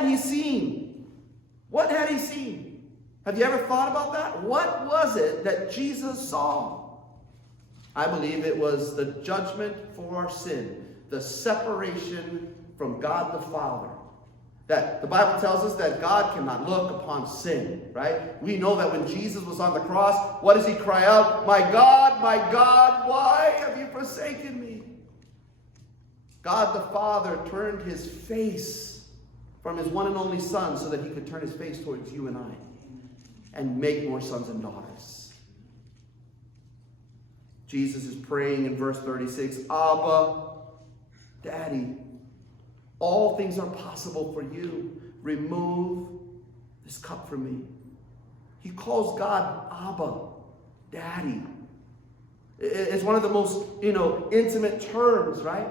had he seen? What had he seen? Have you ever thought about that? What was it that Jesus saw? I believe it was the judgment for our sin, the separation from God the Father. That the Bible tells us that God cannot look upon sin, right? We know that when Jesus was on the cross, what does he cry out? My God, why have you forsaken me? God the Father turned his face from his one and only Son so that he could turn his face towards you and I and make more sons and daughters. Jesus is praying in verse 36, Abba, Daddy, all things are possible for you. Remove this cup from me. He calls God Abba, Daddy. It's one of the most, intimate terms, right?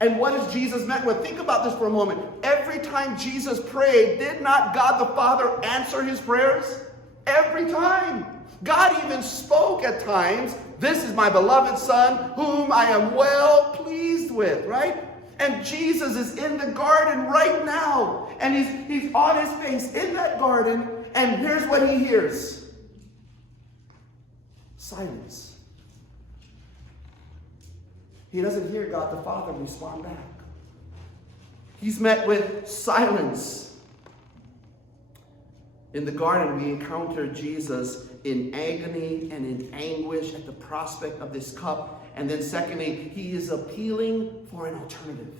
And what is Jesus met with? Think about this for a moment. Every time Jesus prayed, did not God the Father answer his prayers? Every time. God even spoke at times, this is my beloved Son, whom I am well pleased with, right? And Jesus is in the garden right now. And he's on his face in that garden. And here's what he hears. Silence. He doesn't hear God the Father respond back. He's met with silence. In the garden, we encounter Jesus in agony and in anguish at the prospect of this cup. And then secondly, he is appealing for an alternative.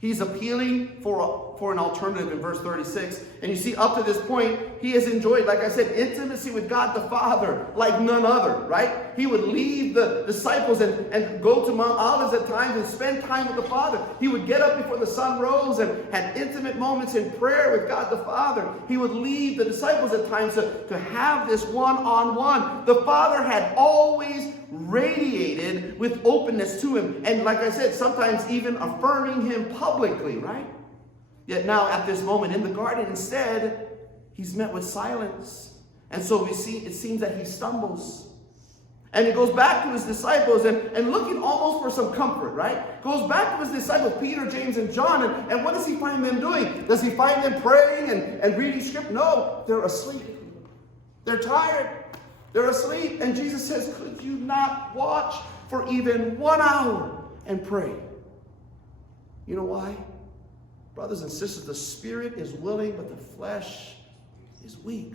He's appealing for an alternative in verse 36. And you see, up to this point, he has enjoyed, like I said, intimacy with God the Father like none other, right? He would leave the disciples and go to Mount Olives at times and spend time with the Father. He would get up before the sun rose and had intimate moments in prayer with God the Father. He would leave the disciples at times to have this one-on-one. The Father had always radiated with openness to him. And like I said, sometimes even affirming him publicly, right? Yet now at this moment in the garden, instead, he's met with silence. And so we see, it seems that he stumbles. And he goes back to his disciples and looking almost for some comfort, right? Goes back to his disciples, Peter, James, and John. And what does he find them doing? Does he find them praying and reading scripture? No, they're asleep. They're tired. They're asleep. And Jesus says, could you not watch for even 1 hour and pray? You know why? Brothers and sisters, the spirit is willing, but the flesh is weak.